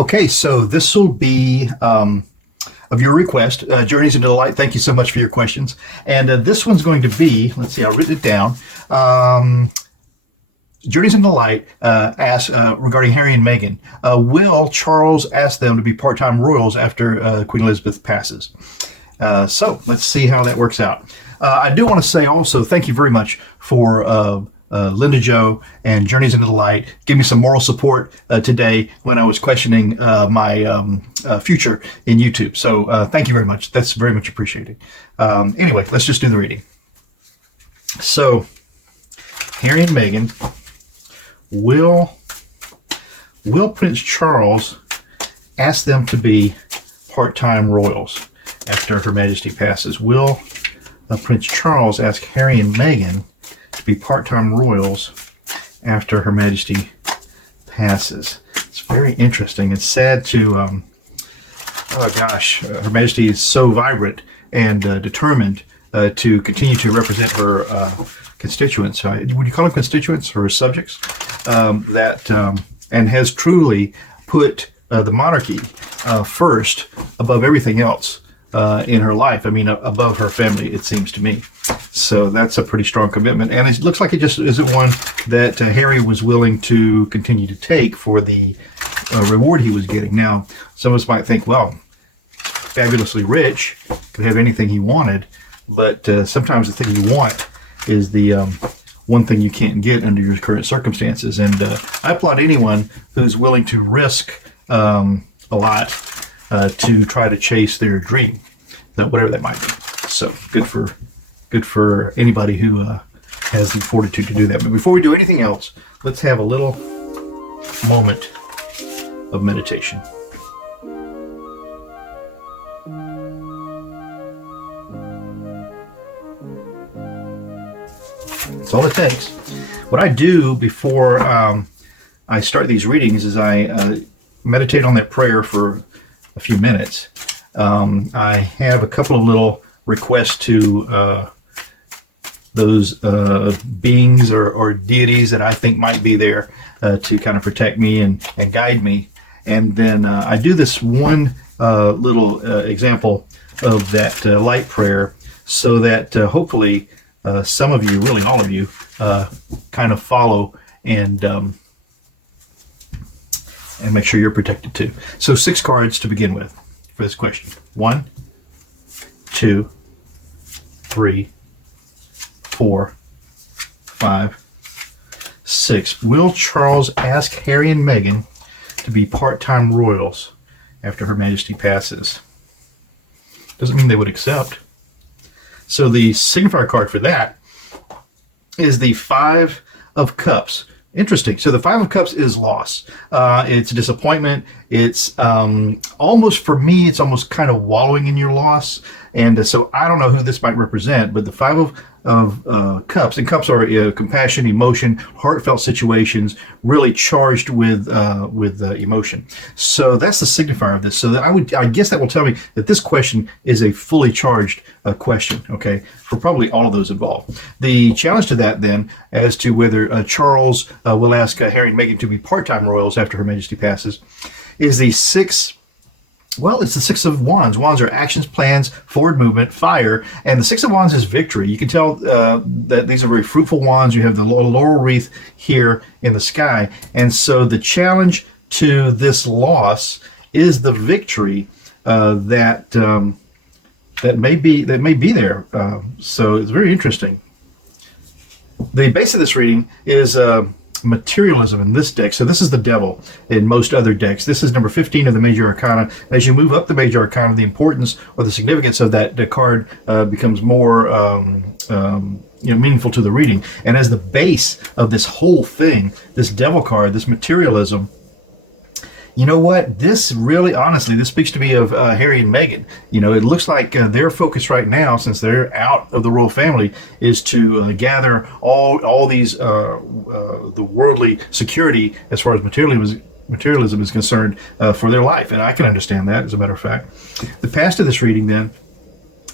Okay, so this will be of your request, Journeys into the Light. Thank you so much for your questions. And this one's going to be, let's see, I've written it down. Journeys into the Light asks regarding Harry and Meghan. Will Charles ask them to be part-time royals after Queen Elizabeth passes? So let's see how that works out. I do want to say also, thank you very much for Linda Jo and Journeys into the Light. Give me some moral support today when I was questioning my future in YouTube. So thank you very much. That's very much appreciated. Anyway, let's just do the reading. So, Harry and Meghan, will Prince Charles ask them to be part-time royals after Her Majesty passes? Will Prince Charles ask Harry and Meghan to be part-time royals after Her Majesty passes? It's very interesting. It's sad to, oh gosh, Her Majesty is so vibrant and determined to continue to represent her constituents. Would you call them constituents or subjects? And has truly put the monarchy first above everything else in her life. I mean, above her family, it seems to me. So that's a pretty strong commitment. And it looks like it just isn't one that Harry was willing to continue to take for the reward he was getting. Now, some of us might think, well, fabulously rich, could have anything he wanted, but sometimes the thing you want is the one thing you can't get under your current circumstances. And I applaud anyone who's willing to risk a lot to try to chase their dream, whatever that might be. So good for anybody who has the fortitude to do that. But before we do anything else, let's have a little moment of meditation. That's all it takes. What I do before I start these readings is I meditate on that prayer for a few minutes. I have a couple of little requests to those beings or deities that I think might be there to kind of protect me and guide me. And then I do this one little example of that light prayer so that hopefully some of you, really all of you, kind of follow and make sure you're protected too. So 6 cards to begin with for this question. 1, 2, 3, 4, 5, 6. Will Charles ask Harry and Meghan to be part-time royals after Her Majesty passes? Doesn't mean they would accept. So the signifier card for that is the 5 of Cups. Interesting. So the 5 of Cups is loss. It's disappointment. It's almost, for me, it's almost kind of wallowing in your loss. And so I don't know who this might represent, but the 5 of Cups, and Cups are compassion, emotion, heartfelt situations, really charged with emotion. So that's the signifier of this. So that I guess that will tell me that this question is a fully charged question, okay, for probably all of those involved. The challenge to that then, as to whether Charles will ask Harry and Meghan to be part-time royals after Her Majesty passes, is the 6. Well, it's the 6 of Wands. Wands are actions, plans, forward movement, fire, and the 6 of Wands is victory. You can tell that these are very fruitful wands. You have the laurel wreath here in the sky, and so the challenge to this loss is the victory that may be there. So it's very interesting. The base of this reading is materialism in this deck. So this is the devil in most other decks. This is number 15 of the major arcana. As you move up the major arcana, the importance or the significance of that card becomes more meaningful to the reading. And as the base of this whole thing, this devil card, this materialism, you know what? This really, honestly, this speaks to me of Harry and Meghan. You know, it looks like their focus right now, since they're out of the royal family, is to gather all these the worldly security as far as materialism is concerned for their life, and I can understand that. As a matter of fact, the past of this reading then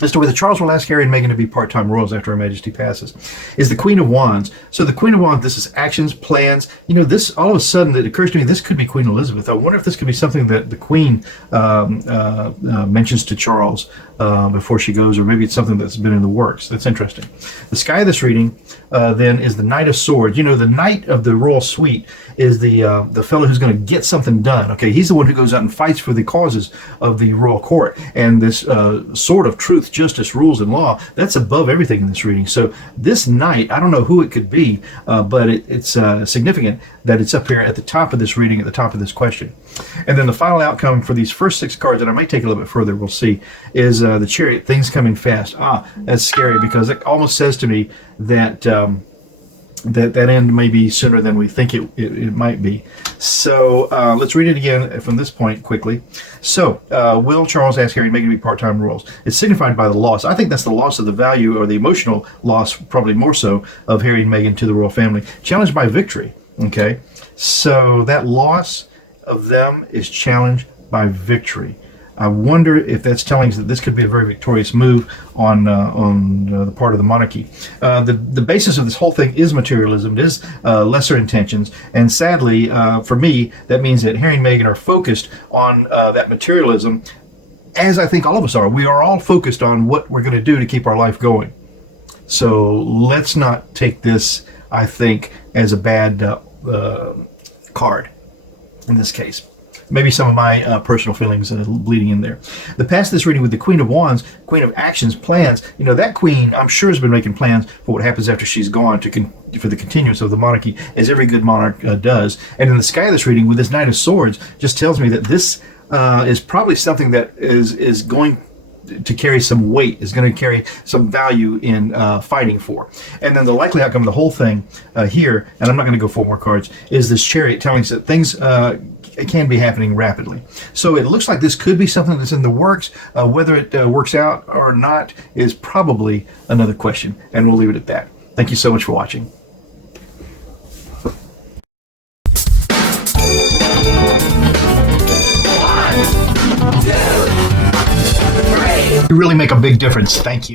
as to whether Charles will ask Harry and Meghan to be part-time royals after Her Majesty passes, is the Queen of Wands. So the Queen of Wands, this is actions, plans. You know, this, all of a sudden, it occurs to me, this could be Queen Elizabeth. I wonder if this could be something that the Queen mentions to Charles before she goes, or maybe it's something that's been in the works. That's interesting. The sky of this reading, then, is the Knight of Swords. You know, the Knight of the Royal Suite is the fellow who's going to get something done. Okay, he's the one who goes out and fights for the causes of the royal court. And this sword of truth, justice, rules, and law, that's above everything in this reading. So this knight, I don't know who it could be, but it's significant that it's up here at the top of this reading, at the top of this question. And then the final outcome for these first 6 cards, and I might take a little bit further, we'll see, is the Chariot, things coming fast. That's scary, because it almost says to me that that end may be sooner than we think it might be. So let's read it again from this point quickly. So, will Charles ask Harry and Meghan to be part-time royals? It's signified by the loss. I think that's the loss of the value, or the emotional loss, probably more so, of Harry and Meghan to the royal family. Challenged by victory. Okay, so that loss of them is challenged by victory. I wonder if that's telling us that this could be a very victorious move on the part of the monarchy. The basis of this whole thing is materialism. It is lesser intentions, and sadly, for me, that means that Harry and Meghan are focused on that materialism, as I think all of us are. We are all focused on what we're going to do to keep our life going. So let's not take this, I think, as a bad card in this case. Maybe some of my personal feelings bleeding in there. The past this reading with the Queen of Wands, Queen of Actions, plans. You know, that queen, I'm sure, has been making plans for what happens after she's gone, for the continuance of the monarchy, as every good monarch does. And in the sky of this reading with this Knight of Swords, just tells me that this is probably something that is going to carry some weight, is going to carry some value in fighting for. And then the likely outcome of the whole thing here, and I'm not going to go 4 more cards, is this Chariot telling us that things can be happening rapidly. So it looks like this could be something that's in the works. Whether it works out or not is probably another question, and we'll leave it at that. Thank you so much for watching. You really make a big difference. Thank you.